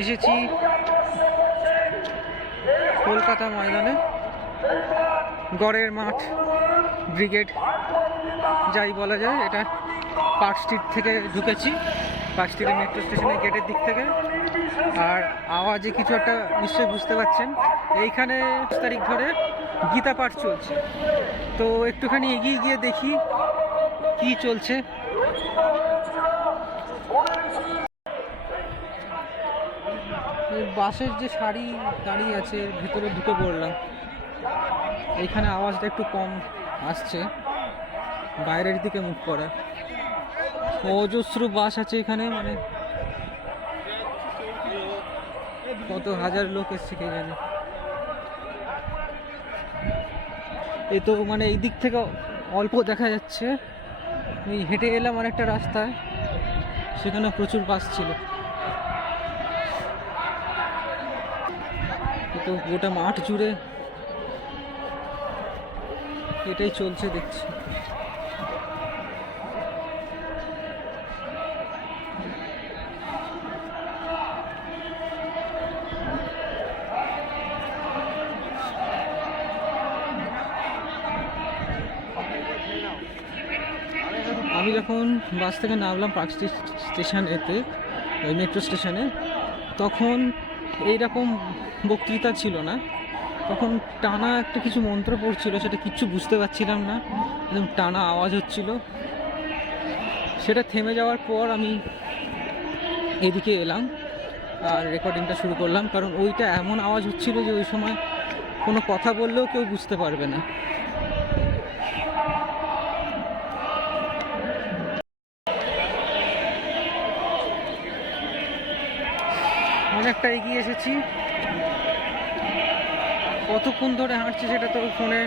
এসেছি কলকাতা ময়দানে, গড়ের মাঠ ব্রিগেড যাই বলা যায়। এটা পার্ক স্ট্রিট থেকে ঢুকেছি, পার্ক স্ট্রিটের মেট্রো স্টেশনের গেটের দিক থেকে। আর আওয়াজে কিছু একটা নিশ্চয়ই বুঝতে পারছেন, এইখানে 5 তারিখ ধরে গীতা পাঠ চলছে। তো একটুখানি এগিয়ে গিয়ে দেখি কি চলছে। বাসের যে সারি দাঁড়িয়ে আছে এর ভেতরে ঢুকে পড়লাম। এইখানে আওয়াজটা একটু কম আসছে, বাইরের দিকে মুখ করা। অজস্র বাস আছে এখানে, মানে কত হাজার লোক এসছে কে জানে। এ তো মানে এই দিক থেকে অল্প দেখা যাচ্ছে। আমি হেঁটে এলাম অনেকটা রাস্তায়, সেখানে প্রচুর বাস ছিল। তো গোটা মাঠ জুড়ে এটাই চলছে দেখছি। আমি যখন বাস থেকে নামলাম পার্ক স্টেশনেতে, ওই মেট্রো স্টেশনে, তখন এইরকম বক্তৃতা ছিল না। তখন টানা একটা কিছু মন্ত্র পড়ছিল, সেটা কিচ্ছু বুঝতে পারছিলাম না, একদম টানা আওয়াজ হচ্ছিল। সেটা থেমে যাওয়ার পর আমি এদিকে এলাম আর রেকর্ডিংটা শুরু করলাম, কারণ ওইটা এমন আওয়াজ হচ্ছিল যে ওই সময় কোনো কথা বললেও কেউ বুঝতে পারবে না। অনেকটা এগিয়ে এসেছি। কতক্ষণ ধরে হাঁটছি সেটা তো ফোনে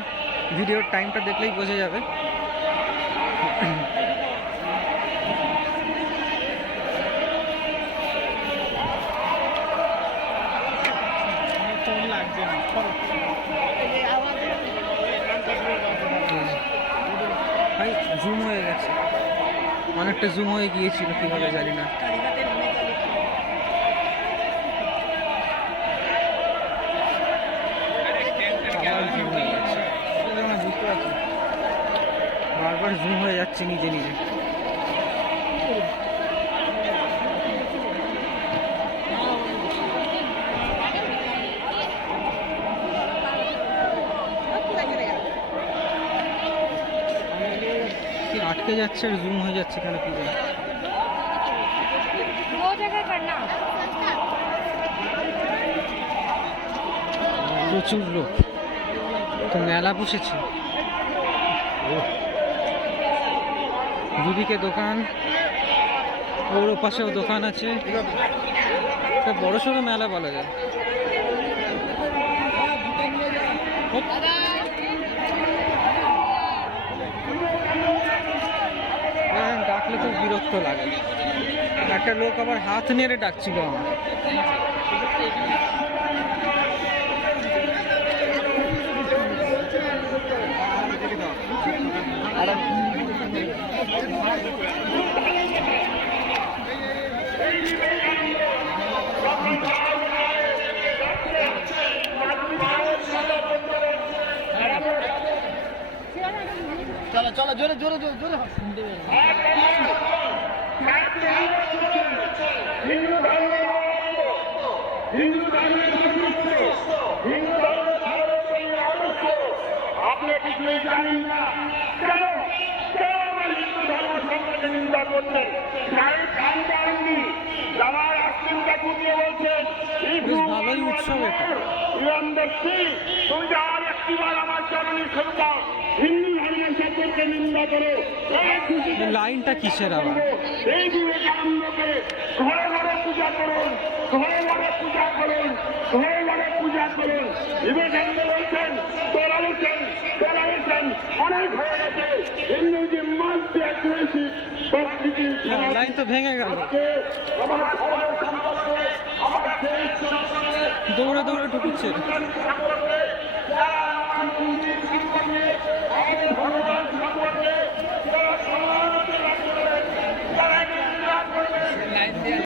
ভিডিওর টাইমটা দেখলেই বোঝা যাবে। ভাই জুম হয়ে গেছে, অনেকটা জুম হয়ে গিয়েছিল, কীভাবে জানি না। বারবার জুম হয়ে যাচ্ছে নিজে নিজে। আটকে যাচ্ছে আর জুম হয়ে যাচ্ছে কেন কি জানি। প্রচুর লোক, তো মেলা বসেছে, দুদিকে দোকান, ওর পাশেও দোকান আছে। একটা বড় সড়ো মেলা বলা যায়। ডাকলে তো বিরক্ত লাগে। একটা লোক আবার হাত নেড়ে ডাকছিল আমার। চলো চলো জোরে জোরে জোরে জোরে শুনতে আপনি কিছুই জানেন না কেন হিন্দু ধর্ম সম্পর্কে নিন্দা করছেন? যারা আশ্রিমটা কুটিয়ে বলছেন ভালোই উৎসব তুমি আর একটিবার আমার জননী সন্তান হিন্দু ধর্মের সম্পর্কে নিন্দা করে লাইনটা কিসের আবার? এই বিবেকানন্দকে ঘরে ঘরে পূজা করুন, ঘরে ঘরে পূজা করুন, ঘরে ঘরে পূজা করুন। বিবেকানন্দ বলছেন তোরা বলছেন অনেক হয়ে গেছে হিন্দু যে মাস দিয়ে করেছি লাইন তো ভেঙে গেল। দৌড়ে দৌড়ে ঢুকছে।